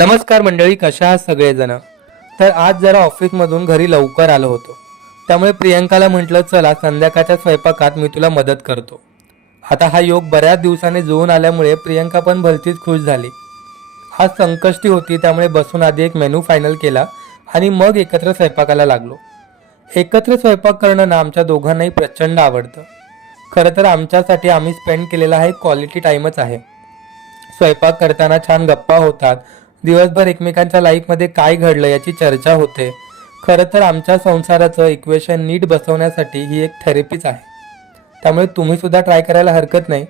नमस्कार मंडळी, कशा आहात सगळेजण. तर आज जरा ऑफिसमधून घरी लवकर आलो होतो, त्यामुळे प्रियंकाला म्हटलं चला संध्याकाळच्या स्वयंपाकात मी तुला मदत करतो. आता हा योग बऱ्याच दिवसाने जुळून आल्यामुळे प्रियंका पण भलतीच खुश झाली. आज संकष्टी होती, त्यामुळे बसून आधी एक मेनू फायनल केला आणि मग एकत्र स्वयंपाकाला लागलो. एकत्र स्वयंपाक करणं ना आमच्या दोघांनाही प्रचंड आवडतं. खरं तर आमच्यासाठी आम्ही स्पेंड केलेला हा एक क्वालिटी टाईमच आहे. स्वयंपाक करताना छान गप्पा होतात, दिवसभर एकमेकांच्या लाईफमध्ये काय घडलं याची चर्चा होते. खरं तर आमच्या संसाराचं इक्वेशन नीट बसवण्यासाठी ही एक थेरपीच आहे. त्यामुळे तुम्ही सुद्धा ट्राय करायला हरकत नाही.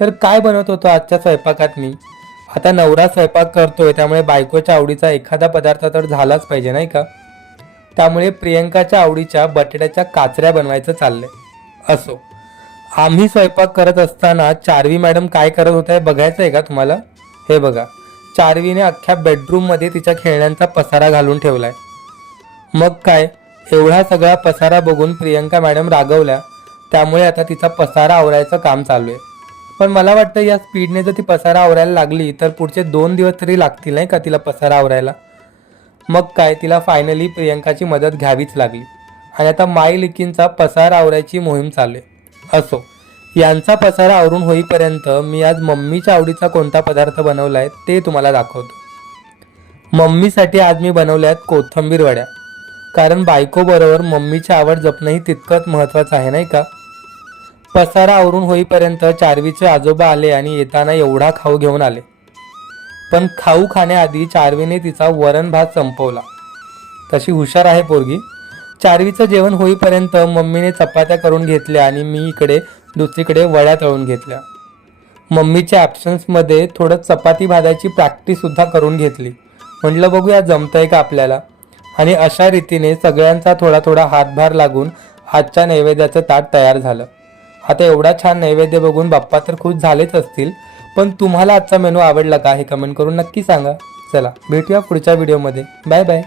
तर काय बनवत होतो आजच्या स्वयंपाकात मी? आता नवरा स्वयंपाक करतोय, त्यामुळे बायकोच्या आवडीचा एखादा पदार्थ तर झालाच पाहिजे, नाही का? त्यामुळे प्रियंकाच्या आवडीच्या बटाट्याच्या काचऱ्या बनवायचं चाललंय. असो, आम्ही स्वयंपाक करत असताना चार्वी मॅडम काय करत होत्या बघायचं आहे का तुम्हाला? हे बघा, चार्वीने अख्ख्या बेडरूममध्ये तिच्या खेळण्यांचा पसारा घालून ठेवलाय. मग काय, एवढा सगळा पसारा बघून प्रियंका मॅडम रागवल्या. त्यामुळे आता तिचा पसारा आवरायचं काम चालू आहे. पण मला वाटतं या स्पीडने जर ती पसारा आवरायला लागली तर पुढचे 2 दिवस तरी लागतील, नाही का, तिला पसारा आवरायला. मग काय, तिला फायनली प्रियंकाची मदत घ्यावीच लागली आणि आता माई लिकींचा पसारा आवरायची मोहीम चालू आहे. असो, यांचा पसारा आवरून होईपर्यंत मी आज मम्मीच्या आवडीचा कोणता पदार्थ बनवलाय ते तुम्हाला दाखवतो. मम्मीसाठी आज मी बनवल्यात कोथिंबीर वड्या. कारण बायको बरोबर मम्मीची आवड जपणंही तितकंच महत्त्वाचं आहे, नाही का? पसारा आवरून होईपर्यंत चार्वीचे आजोबा आले आणि येताना एवढा खाऊ घेऊन आले. पण खाऊ खाण्याआधी चार्वीने तिचा वरण भात संपवला. तशी हुशार आहे पोरगी. चार्वीचं जेवण होईपर्यंत मम्मीने चपात्या करून घेतल्या आणि मी इकडे दुसरीकडे वड्या तळून घेतल्या. मम्मीच्या ॲब्सन्समध्ये थोडं चपाती भाजायची प्रॅक्टिससुद्धा करून घेतली. म्हटलं बघूया जमतंय का आपल्याला. आणि अशा रीतीने सगळ्यांचा थोडा थोडा हातभार लागून आजच्या नैवेद्याचं ताट तयार झालं. आता एवढा छान नैवेद्य बघून बाप्पा तर खुश झालेच असतील. पण तुम्हाला आजचा मेनू आवडला का हे कमेंट करून नक्की सांगा. चला भेटूया पुढच्या व्हिडिओमध्ये. Bye bye.